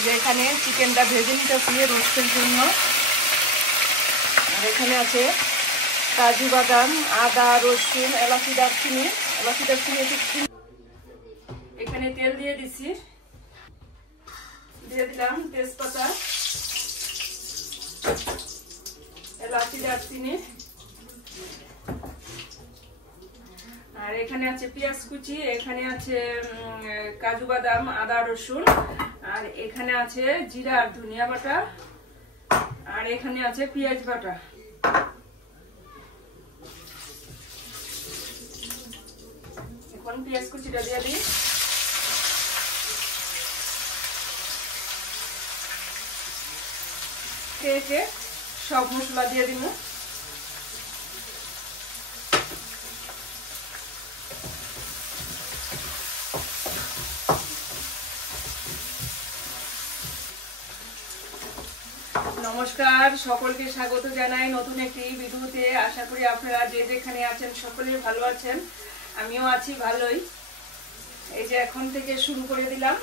এই যে এখানে চিকেনটা ভেজে নিতেছি রোস্টের জন্য। আর এখানে আছে কাজু বাদাম, আদা, রসুন, এলাচি, দারচিনি। এখানে তেল দিয়ে দিছি, দিয়ে দিলাম তেজপাতা, এলাচি, দারচিনি। আর এখানে আছে পেঁয়াজ কুচি, এখানে আছে কাজু বাদাম, আদা, রসুন। আর এখানে আছে জিরা আর ধনিয়া বাটা। আর এখানে আছে পেঁয়াজ বাটা। এখন পেঁয়াজ কুচিটা দিয়ে দিই। একে সব মশলা দিয়ে দিব। নমস্কার, সকলকে স্বাগত জানাই নতুন একটি ভিডিওতে। আশা করি আপনারা যে যেখানে আছেন সকলেই ভালো আছেন, আমিও আছি ভালোই। এই যে এখন থেকে শুরু করে দিলাম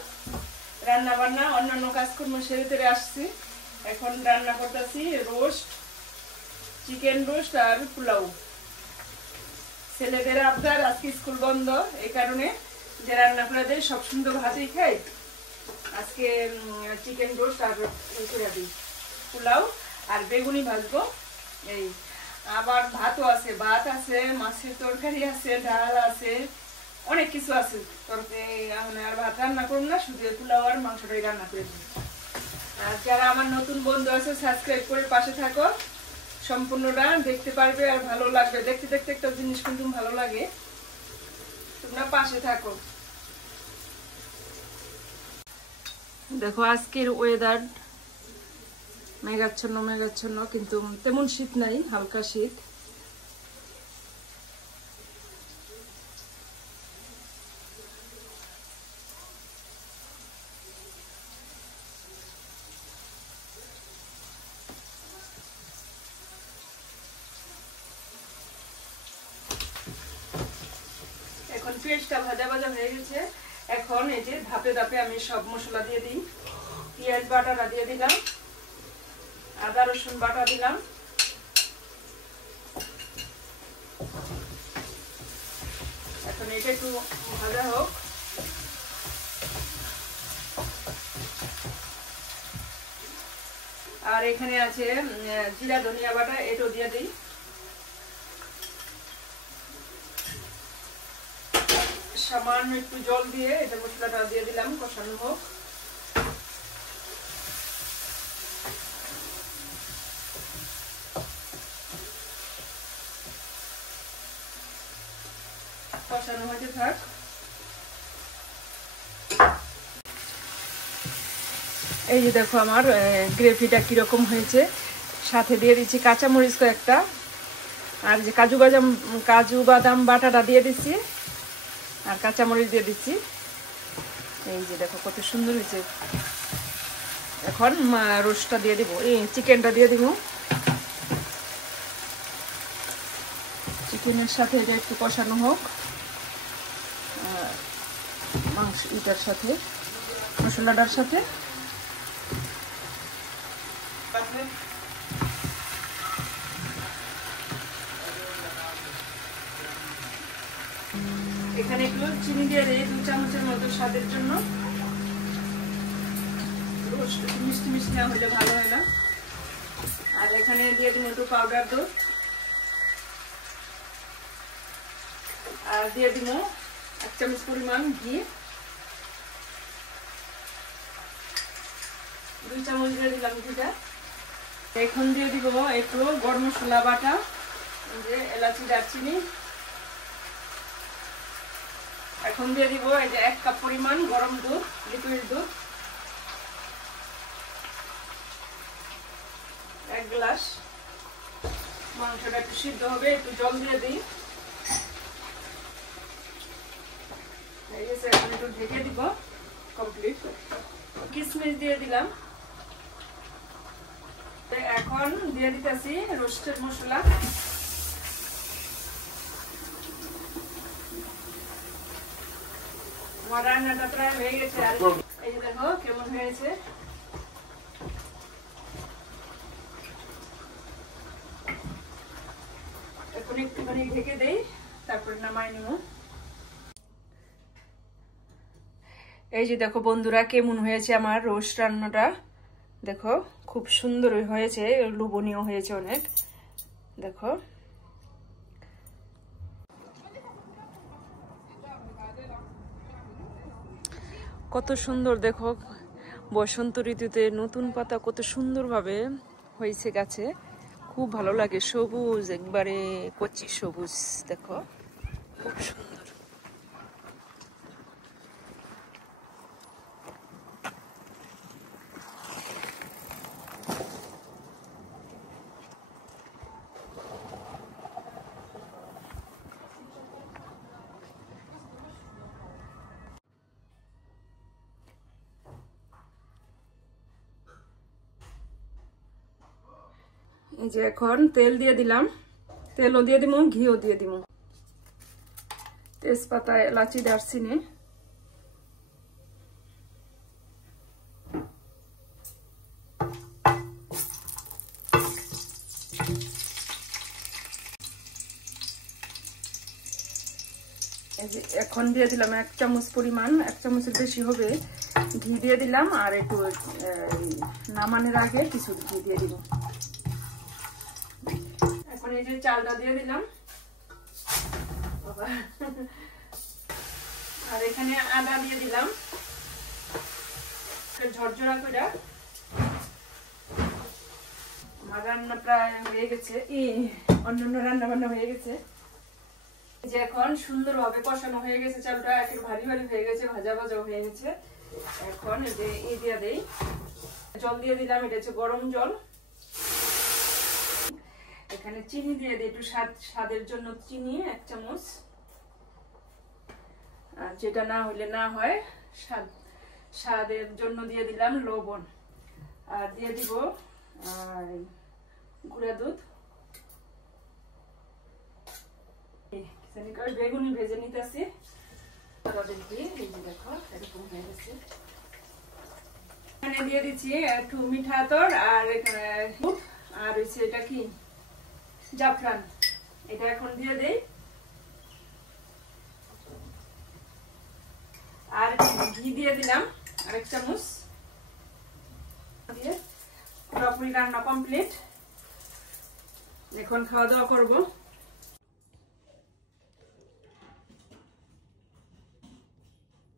রান্না বান্না, অন্যান্য কাজকর্ম সেরে আসছি। এখন রান্না করতেছি রোস্ট, চিকেন রোস্ট আর পোলাও। ছেলেদের আবদার, আজকে স্কুল বন্ধ, এই কারণে যে রান্না করে দেয় সব সুন্দর ভাতই খাই। আজকে চিকেন রোস্ট আর করে দিই, পোলাও আর বেগুনি ভাজবো। এই আবার ভাতও আছে, ভাত আছে, মাছের তরকারি আছে, ডাল আছে, অনেক কিছু আছে তরকারি। আর ভাত রান্না করুন না, শুধু পোলাও আর মাংসটাই রান্না করে দিই। আর যারা আমার নতুন বন্ধু আছে সাবস্ক্রাইব করে পাশে থাকো, সম্পূর্ণটা দেখতে পারবে আর ভালো লাগবে। দেখতে দেখতে একটা জিনিস কিন্তু ভালো লাগে, তোমরা পাশে থাকো। দেখো আজকের ওয়েদার মেঘাচ্ছন্ন, কিন্তু তেমন শীত নাই, হালকা শীত। এখন পেঁয়াজটা ভাজা ভাজা হয়ে গেছে। এখন এই যে ধাপে ধাপে আমি সব মশলা দিয়ে দিই। পেঁয়াজ বাটাটা দিয়ে দিলাম, আদা রসুন বাটা দিলাম, এখন এটা একটু ভাজা হোক। আর এখানে আছে জিরা ধনিয়া বাটা, এটাও দিয়ে দিই। সামান্য একটু জল দিয়ে এটা মশলাটা দিয়ে দিলাম, কষানো হোক। কষানো হতে থাক। এই যে দেখো আমার গ্রেভিটা কিরকম হয়েছে। সাথে দিয়ে দিচ্ছি কাঁচামরিচ কয়েকটা, আর যে কাজু বাদাম বাটাটা দিয়ে দিচ্ছি, আর কাঁচামরিচ দিয়ে দিচ্ছি। এই যে দেখো কত সুন্দর হয়েছে। এখন রোস্টটা দিয়ে দিব, এই চিকেনটা দিয়ে দিব। চিকেনের সাথে এটা একটু কষানো হোক, মাংস এটার সাথে, মশলাটার সাথে। এখানে একটু চিনি দিয়ে দিই 2 চামচের মতো স্বাদের জন্য। রোস্ট মিষ্টি মিষ্টি না হলে ভালো হয় না। আর এখানে দিয়ে দিন একটু পাউডার দুধ, আর দিয়ে দিব 1 চামচ পরিমাণ ঘি, 2 চামচ দিয়ে দিলাম ঘিটা। এখন দিয়ে দিব একটু গরম মশলা বাটা, যে এলাচি, দারচিনি। এখন দিয়ে দিব এই যে 1 কাপ পরিমাণ গরম দুধ, লিকুইড দুধ, 1 গ্লাস। মাংসটা একটু সিদ্ধ হবে, একটু জল দিয়ে দিই। এখন একটু ঢেকে দিব, কমপ্লিট। কিশমিশ দিয়ে দিলাম। এখন দিয়ে দিতেছি রোস্টেড মশলা। আমার রান্নাটা প্রায় হয়ে গেছে। আর এই যে দেখো কেমন হয়েছে। এখন একটুখানি ঢেকে দেই, তারপর নামাই নেব। এই যে দেখো বন্ধুরা কেমন হয়েছে আমার রোস্ট রান্নাটা, দেখো খুব সুন্দর হয়েছে, লোভনীয় হয়েছে অনেক। দেখো কত সুন্দর, দেখো বসন্ত ঋতুতে নতুন পাতা কত সুন্দরভাবে হয়েছে গাছে, খুব ভালো লাগে, সবুজ একবারে কচি সবুজ, দেখো খুব সুন্দর। এই যে এখন তেল দিয়ে দিলাম, তেলও দিয়ে দিব, ঘিও দিয়ে দিব, তেজপাতা, এলাচি, দারচিনি। এখন দিয়ে দিলাম 1 চামচ পরিমাণ, 1 চামচের বেশি হবে, ঘি দিয়ে দিলাম। আর একটু নামানোর আগে কিছু ঘি দিয়ে দিব। এখন এই যে চালটা দিয়ে দিলাম, আর এখানে আদা দিয়ে দিলাম ঝরঝরা করে। আমার রান্না প্রায় হয়ে গেছে, অন্যান্য রান্না বান্না হয়ে গেছে। যে এখন সুন্দরভাবে কষানো হয়ে গেছে, চালটা একেবারে ভারী ভারী হয়ে গেছে, ভাজা ভাজা হয়ে গেছে। এখন এই যে দিয়ে দেই, জল দিয়ে দিলাম, এটা হচ্ছে গরম জল। এখানে চিনি দিয়ে দিই, একটু স্বাদের জন্য চিনি 1 চামচ, আর যেটা না হইলে না হয়, স্বাদের জন্য দিয়ে দিলাম লবণ। আর দিয়ে দিব গুঁড়া দুধ। বেগুনি ভেজে নিতেছি, দেখো এরকম হয়ে গেছে। এখানে দিয়ে দিচ্ছি একটু মিঠা আতর, আর আর হচ্ছে এটা কি জাফরান, এটা এখন দিয়ে দেই। আর ঘি দিয়ে দিলাম 1 চামচ, দিয়ে পুরোপুরি রান্না কমপ্লিট। এখন খাওয়া দাওয়া করব।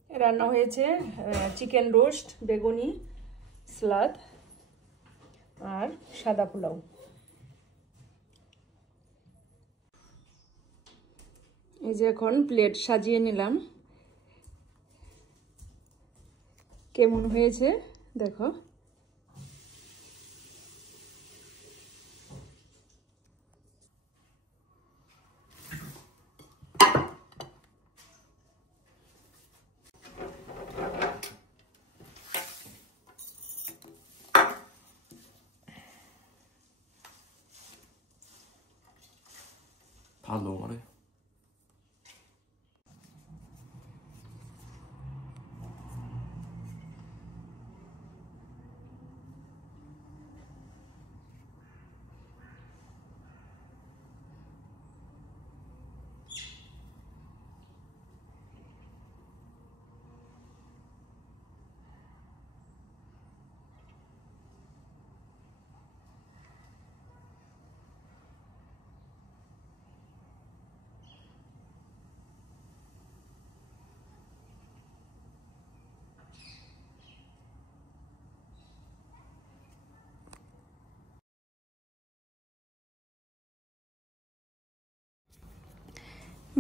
রান্না হয়েছে চিকেন রোস্ট, বেগুনি, সালাদ আর সাদা পোলাও। এই যে এখন প্লেট সাজিয়ে নিলাম, কেমন হয়েছে দেখো। ভালো মানে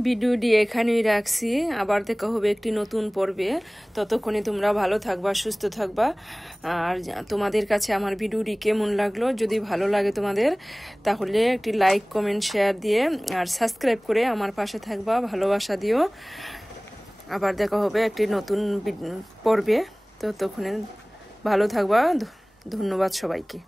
ভিডিওটি এখানেই রাখছি, আবার দেখা হবে একটি নতুন পর্বে। ততক্ষণে তোমরা ভালো থাকবা, সুস্থ থাকবা। আর তোমাদের কাছে আমার ভিডিওটি কেমন লাগলো, যদি ভালো লাগে তোমাদের, তাহলে একটি লাইক, কমেন্ট, শেয়ার দিয়ে আর সাবস্ক্রাইব করে আমার পাশে থাকবা, ভালোবাসা দিও। আবার দেখা হবে একটি নতুন পর্বে, ততক্ষণে ভালো থাকবা। ধন্যবাদ সবাইকে।